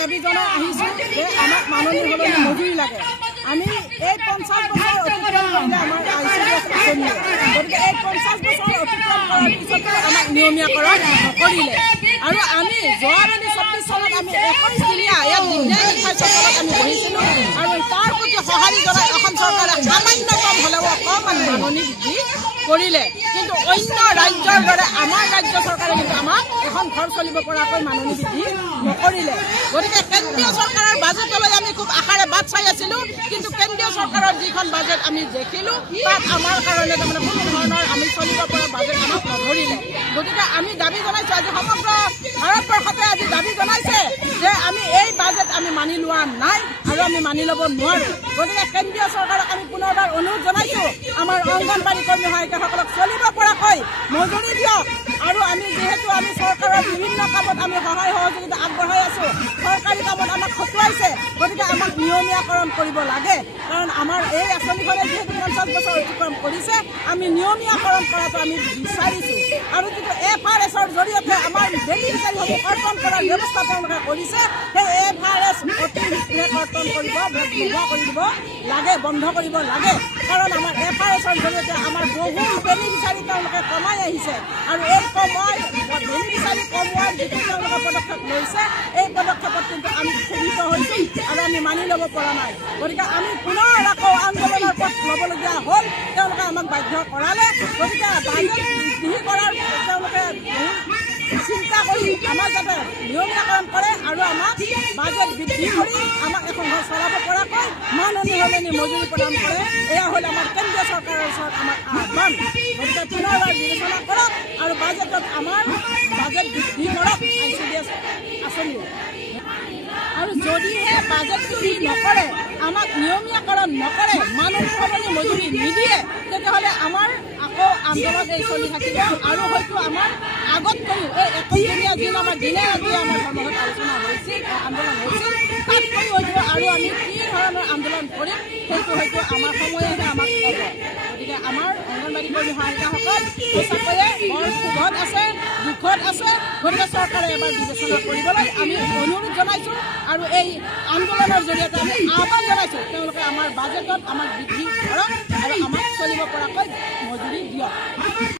দাবী জনাই আহিছোঁ যে আমাক মাননি সলনি মজুৰি লাগে। আমি এই 50 বছৰ অতিক্ৰম কৰিলে আমাৰ ICDS আঁচনিয়ে, গতিকে এই 50 বছৰ অতিক্ৰম কৰাৰ পিছতো আমাক নিয়মীয়াকৰণ নকৰিলে। আৰু আমি যোৱা 24 চনত আমি 21 দিনীয়া ইয়াত দিগদাৰী চৰকাৰত আমি বহিছিলোঁ আৰু তাৰ প্ৰতি সঁহাৰি জনাই অসম চৰকাৰে সামান্যতম হ'লেও অকণমান মাননি বৃদ্ধি কৰিলে। কিন্তু অন্য ৰাজ্যৰ দৰে আমাৰ ৰাজ্য চৰকাৰে কিন্তু আমাক এখন ঘৰ চলিব পৰাকৈ মাননি বৃদ্ধি নকৰিলে। গতিকে কেন্দ্ৰীয় চৰকাৰৰ বাজেটলৈ আমি খুব আশাৰে বাট চাই আছিলোঁ, কিন্তু কেন্দ্ৰীয় চৰকাৰৰ যিখন বাজেট আমি দেখিলোঁ তাত আমাৰ কাৰণে তাৰমানে কোনো ধৰণৰ আমি চলিব পৰা বাজেট আমাক নধৰিলে। গতিকে আমি দাবী জনাইছোঁ, আজি সমগ্ৰ ভাৰতবৰ্ষতে আজি দাবী জনাইছে যে আমি এই বাজেট আমি মানি লোৱা নাই আৰু আমি মানি ল'ব নোৱাৰোঁ। গতিকে কেন্দ্ৰীয় চৰকাৰক আমি পুনৰবাৰ অনুৰোধ জনাইছোঁ, আমাৰ অংগনবাড়ী কৰ্মী সহায়িকাসকলক চলিব পৰাকৈ মজুৰি দিয়ক। আৰু আমি যিহেতু আমি চৰকাৰৰ বিভিন্ন কামত আমি সহায় সহযোগিতা আগবঢ়াই আছোঁ, চৰকাৰী কামত আমাক খটুৱাইছে, গতিকে আমাক নিয়মীয়াকৰণ কৰিব লাগে। কাৰণ আমাৰ এই আঁচনিখনে যিহেতু 50 বছৰ অতিক্ৰম কৰিছে, আমি নিয়মীয়াকৰণ কৰাটো আমি বিচাৰিছোঁ। আৰু যিটো FRSৰ জৰিয়তে আমাৰ বেনিফিচিয়াৰীসমূহ কৰ্তন কৰাৰ ব্যৱস্থা তেওঁলোকে কৰিছে, সেই FRS অতি শীঘ্ৰে কৰ্তন কৰিব, নোহোৱা কৰি দিব লাগে, বন্ধ কৰিব লাগে। কাৰণ আমাৰ FRSৰ জৰিয়তে আমাৰ বহু বেনিফিচিয়াৰী তেওঁলোকে কমাই আহিছে আৰু এই বেনিফিচিয়াৰী কমোৱাৰ যিটো তেওঁলোকে পদক্ষেপ লৈছে, এই পদক্ষেপত কিন্তু আমি ক্ষুব্ধ হৈছোঁ আৰু আমি মানি ল'ব পৰা নাই। গতিকে আমি পুনৰ আকৌ আন্দোলনৰ পথ ল'বলগীয়া হ'ল, তেওঁলোকে আমাক বাধ্য কৰালে। গতিকে বাজেট বৃদ্ধি কৰাৰ তেওঁলোকে চিন্তা কৰি আমাক যাতে নিয়মীয়াকৰণ কৰে আৰু আমাক বাজেট বৃদ্ধি কৰি আমাক এখন ঘৰ চলাব পৰাকৈ মাননি সলনি মজুৰি প্ৰদান কৰে, এয়া হ'ল আমাৰ কেন্দ্ৰীয় চৰকাৰৰ ওচৰত আমাৰ আহ্বান। গতিকে পুনৰবাৰ বিবেচনা কৰক আৰু বাজেটত আমাৰ বাজেট বৃদ্ধি কৰক ICDS আঁচনি। আৰু যদিহে বাজেটটো নকৰে, আমাক নিয়মীয়াকৰণ নকৰে, মাননি সলনি মজুৰি নিদিয়ে, তেতিয়াহ'লে আমাৰ আকৌ আন্দোলন এই চলি থাকিব আৰু হয়তো আমাৰ আগতকৈও এই 21 দিনীয়া দিন আমাৰ দিনে ৰাতিয়ে আমাৰ ধৰ্মঘট আলোচনা হৈছিল, আন্দোলন হৈছিল, তাতকৈ হয়তো আৰু আমি কি ধৰণৰ আন্দোলন কৰিম সেইটো হয়তো আমাৰ সময়েহে আমাক ক'ব। গতিকে আমাৰ অংগনবাড়ী কৰ্মী সহায়িকাসকল সঁচাকৈয়ে বৰ ক্ষোভত আছে, দুখত আছে। গতিকে চৰকাৰে এবাৰ বিবেচনা কৰিবলৈ আমি অনুৰোধ জনাইছোঁ আৰু এই আন্দোলনৰ জৰিয়তে আমি আহ্বান জনাইছোঁ, তেওঁলোকে আমাৰ বাজেটত আমাক বৃদ্ধি কৰক আৰু আমাক চলিব পৰাকৈ মজুৰি দিয়ক।